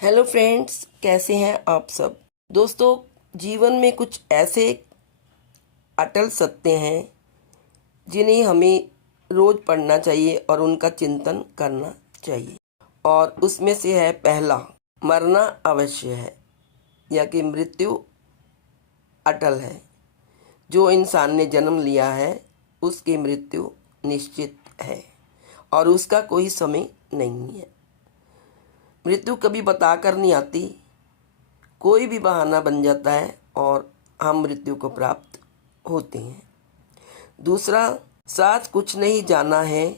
Hello friends, कैसे हैं आप सब। दोस्तों, जीवन में कुछ ऐसे अटल सत्य हैं जिन्हें हमें रोज़ पढ़ना चाहिए और उनका चिंतन करना चाहिए। और उसमें से है पहला, मरना अवश्य है, या कि मृत्यु अटल है। जो इंसान ने जन्म लिया है उसकी मृत्यु निश्चित है और उसका कोई समय नहीं है। मृत्यु कभी बताकर नहीं आती, कोई भी बहाना बन जाता है और हम मृत्यु को प्राप्त होते हैं। दूसरा, साथ कुछ नहीं जाना है,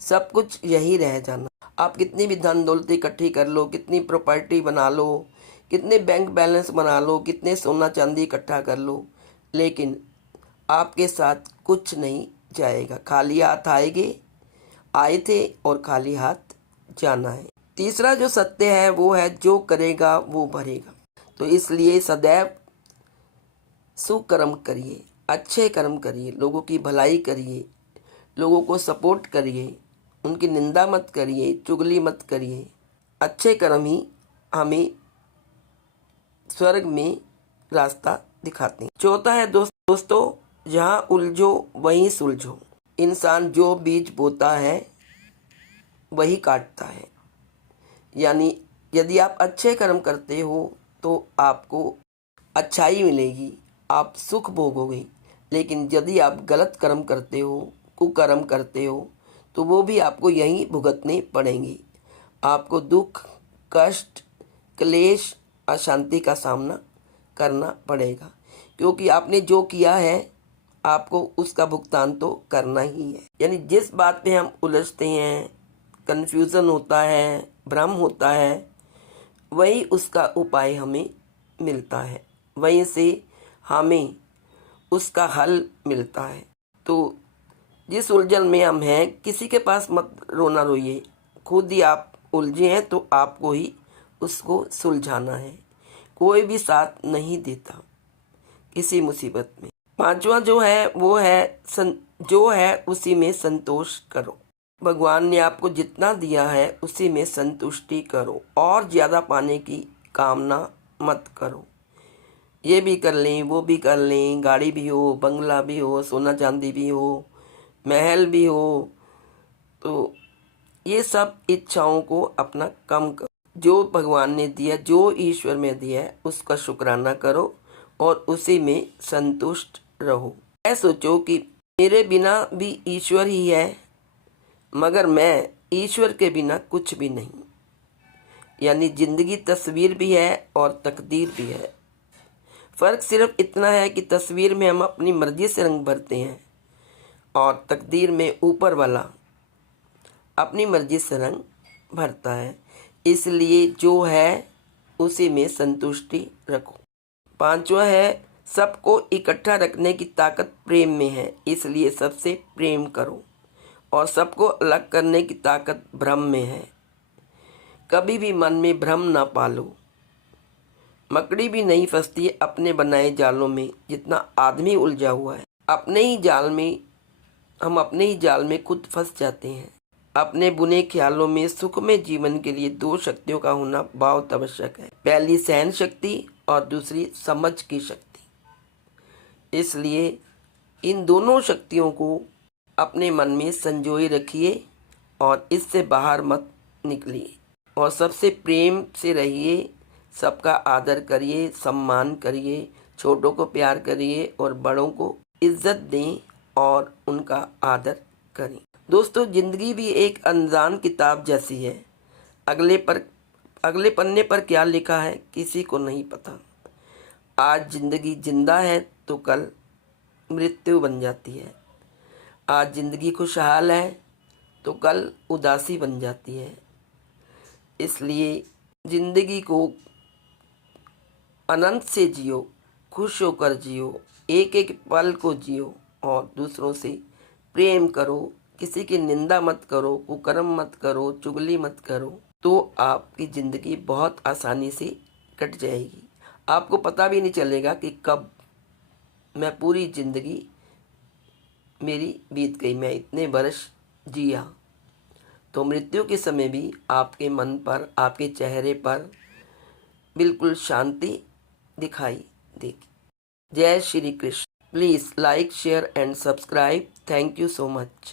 सब कुछ यही रह जाना। आप कितनी भी धन दौलत इकट्ठी कर लो, कितनी प्रॉपर्टी बना लो, कितने बैंक बैलेंस बना लो, कितने सोना चांदी इकट्ठा कर लो, लेकिन आपके साथ कुछ नहीं जाएगा। खाली हाथ आए थे और खाली हाथ जाना है। तीसरा जो सत्य है वो है, जो करेगा वो भरेगा। तो इसलिए सदैव सुकर्म करिए, अच्छे कर्म करिए, लोगों की भलाई करिए, लोगों को सपोर्ट करिए, उनकी निंदा मत करिए, चुगली मत करिए। अच्छे कर्म ही हमें स्वर्ग में रास्ता दिखाते हैं। चौथा है दोस्तों, जहाँ उलझो वहीं सुलझो। इंसान जो बीज बोता है वही काटता है। यानी यदि आप अच्छे कर्म करते हो तो आपको अच्छाई मिलेगी, आप सुख भोगोगे। लेकिन यदि आप गलत कर्म करते हो, कुकर्म करते हो, तो वो भी आपको यहीं भुगतने पड़ेंगे। आपको दुख, कष्ट, क्लेश, अशांति का सामना करना पड़ेगा, क्योंकि आपने जो किया है आपको उसका भुगतान तो करना ही है। यानी जिस बात पे हम उलझते हैं, कन्फ्यूज़न होता है, भ्रम होता है, वही उसका उपाय हमें मिलता है, वहीं से हमें उसका हल मिलता है। तो जिस उलझन में हम हैं, किसी के पास मत रोना रोइए, खुद ही आप उलझे हैं तो आपको ही उसको सुलझाना है। कोई भी साथ नहीं देता किसी मुसीबत में। पांचवा जो है वो है जो है उसी में संतोष करो। भगवान ने आपको जितना दिया है उसी में संतुष्टि करो और ज़्यादा पाने की कामना मत करो। ये भी कर लें, वो भी कर लें, गाड़ी भी हो, बंगला भी हो, सोना चांदी भी हो, महल भी हो, तो ये सब इच्छाओं को अपना कम करो। जो भगवान ने दिया, जो ईश्वर में दिया है, उसका शुक्राना करो और उसी में संतुष्ट रहो। ऐ सोचो कि मेरे बिना भी ईश्वर ही है, मगर मैं ईश्वर के बिना कुछ भी नहीं। यानी जिंदगी तस्वीर भी है और तकदीर भी है। फ़र्क सिर्फ इतना है कि तस्वीर में हम अपनी मर्जी से रंग भरते हैं और तकदीर में ऊपर वाला अपनी मर्जी से रंग भरता है। इसलिए जो है उसी में संतुष्टि रखो। पांचवा है, सबको इकट्ठा रखने की ताकत प्रेम में है, इसलिए सबसे प्रेम करो। और सबको अलग करने की ताकत भ्रम में है, कभी भी मन में भ्रम ना पालो। मकड़ी भी नहीं फंसती अपने बनाए जालों में जितना आदमी उलझा हुआ है। हम अपने ही जाल में खुद फंस जाते हैं। अपने बुने ख्यालों में सुखमय जीवन के लिए दो शक्तियों का होना बहुत आवश्यक है। पहली सहन शक्ति और दूसरी समझ की शक्ति। इसलिए इन दोनों शक्तियों को अपने मन में संजोए रखिए और इससे बाहर मत निकलिए। और सबसे प्रेम से रहिए, सबका आदर करिए, सम्मान करिए, छोटों को प्यार करिए और बड़ों को इज्जत दें और उनका आदर करें। दोस्तों, ज़िंदगी भी एक अनजान किताब जैसी है। अगले पन्ने पर क्या लिखा है किसी को नहीं पता। आज ज़िंदगी जिंदा है तो कल मृत्यु बन जाती है। आज ज़िंदगी खुशहाल है तो कल उदासी बन जाती है। इसलिए ज़िंदगी को अनंत से जियो, खुश होकर जियो, एक एक पल को जियो और दूसरों से प्रेम करो। किसी की निंदा मत करो, कुकर्म मत करो, चुगली मत करो, तो आपकी ज़िंदगी बहुत आसानी से कट जाएगी। आपको पता भी नहीं चलेगा कि कब मैं पूरी ज़िंदगी मेरी बीत गई, मैं इतने वर्ष जिया। तो मृत्यु के समय भी आपके मन पर, आपके चेहरे पर बिल्कुल शांति दिखाई देगी। जय Shri Krishna. Please like, share and subscribe. Thank you so much.